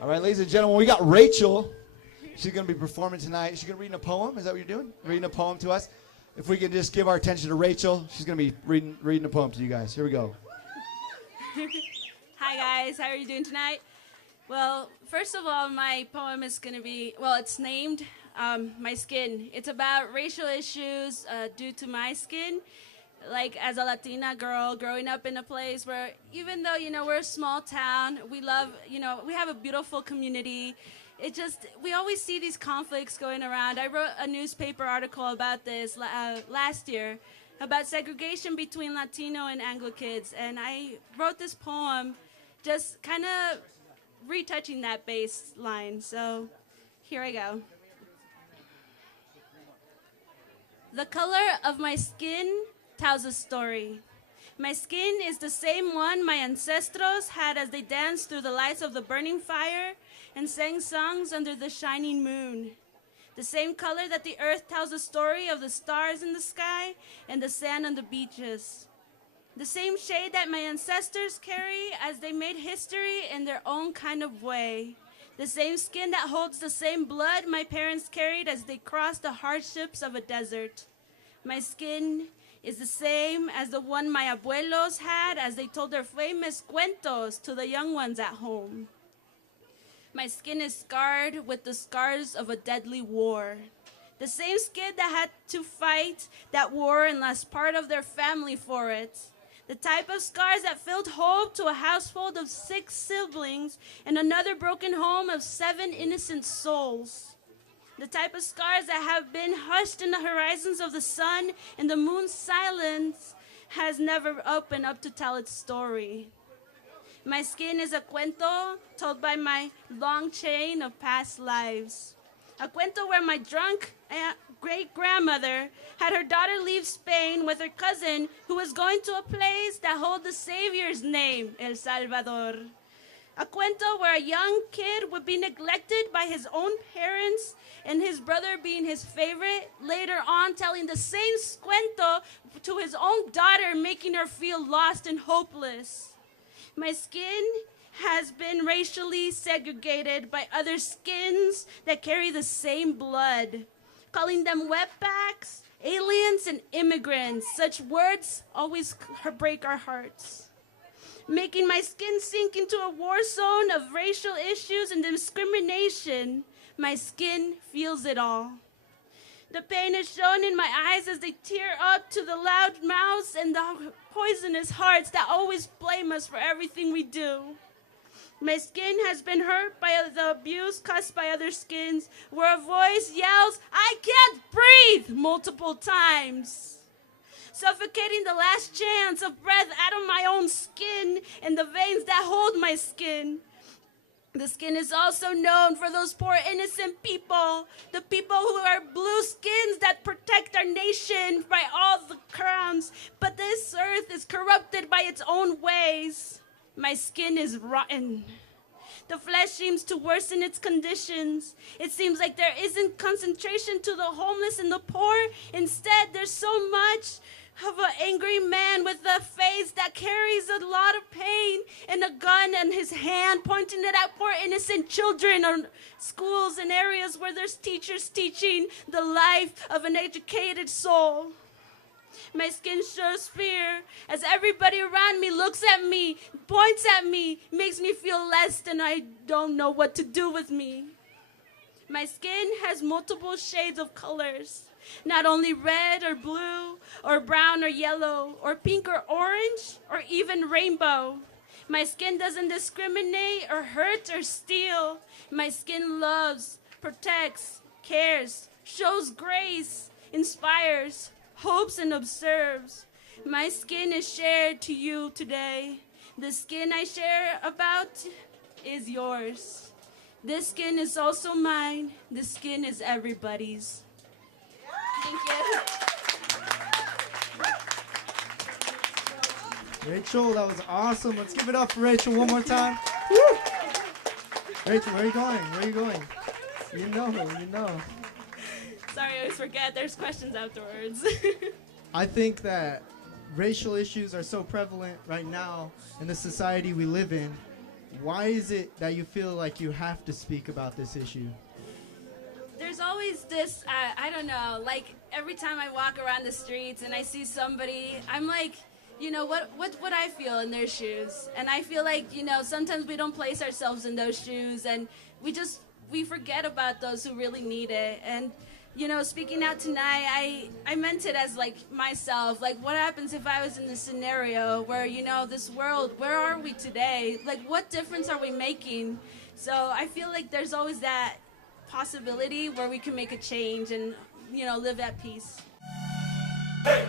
All right, ladies and gentlemen, we got Rachel. She's going to be performing tonight. She's going to be reading a poem. Is that what you're doing? Reading a poem to us? If we can just give our attention to Rachel, she's going to be reading a poem to you guys. Here we go. Hi, guys. How are you doing tonight? Well, first of all, my poem is going to be, it's named My Skin. It's about racial issues due to my skin. Like, as a Latina girl growing up in a place where, even though, we're a small town, we love, we have a beautiful community. We always see these conflicts going around. I wrote a newspaper article about this last year, about segregation between Latino and Anglo kids. And I wrote this poem just kind of retouching that baseline. So here I go. The color of my skin tells a story. My skin is the same one my ancestors had as they danced through the lights of the burning fire and sang songs under the shining moon. The same color that the earth tells the story of the stars in the sky and the sand on the beaches. The same shade that my ancestors carry as they made history in their own kind of way. The same skin that holds the same blood my parents carried as they crossed the hardships of a desert. My skin is the same as the one my abuelos had as they told their famous cuentos to the young ones at home. My skin is scarred with the scars of a deadly war. The same skin that had to fight that war and lost part of their family for it. The type of scars that filled hope to a household of 6 siblings and another broken home of 7 innocent souls. The type of scars that have been hushed in the horizons of the sun and the moon's silence has never opened up to tell its story. My skin is a cuento told by my long chain of past lives. A cuento where my drunk great-grandmother had her daughter leave Spain with her cousin who was going to a place that holds the Savior's name, El Salvador. A cuento where a young kid would be neglected by his own parents and his brother being his favorite, later on telling the same cuento to his own daughter, making her feel lost and hopeless. My skin has been racially segregated by other skins that carry the same blood, calling them wetbacks, aliens, and immigrants. Such words always break our hearts. Making my skin sink into a war zone of racial issues and discrimination, my skin feels it all. The pain is shown in my eyes as they tear up to the loud mouths and the poisonous hearts that always blame us for everything we do. My skin has been hurt by the abuse caused by other skins, where a voice yells, "I can't breathe," multiple times, suffocating the last chance of breath out of my own skin and the veins that hold my skin. The skin is also known for those poor innocent people, the people who are blue skins that protect our nation by all the crowns. But this earth is corrupted by its own ways. My skin is rotten. The flesh seems to worsen its conditions. It seems like there isn't concentration to the homeless and the poor. Instead, there's so much of an angry man with a face that carries a lot of pain and a gun in his hand, pointing it at poor innocent children or schools and areas where there's teachers teaching the life of an educated soul. My skin shows fear as everybody around me looks at me, points at me, makes me feel less than I don't know what to do with me. My skin has multiple shades of colors. Not only red or blue or brown or yellow or pink or orange or even rainbow. My skin doesn't discriminate or hurt or steal. My skin loves, protects, cares, shows grace, inspires, hopes, and observes. My skin is shared to you today. The skin I share about is yours. This skin is also mine. This skin is everybody's. Thank you. Rachel, that was awesome. Let's give it up for Rachel one more time. Woo! Rachel, where are you going? Where are you going? You know. Sorry, I always forget. There's questions afterwards. I think that racial issues are so prevalent right now in the society we live in Why is it that you feel like you have to speak about this issue? There's always this, I don't know, like every time I walk around the streets and I see somebody, I'm like, you know, what would I feel in their shoes? And I feel like, you know, sometimes we don't place ourselves in those shoes, and we forget about those who really need it. And, you know, speaking out tonight, I meant it as like myself, like what happens if I was in this scenario where, you know, this world, where are we today? Like what difference are we making? So I feel like there's always that possibility where we can make a change and, you know, live at peace. Hey!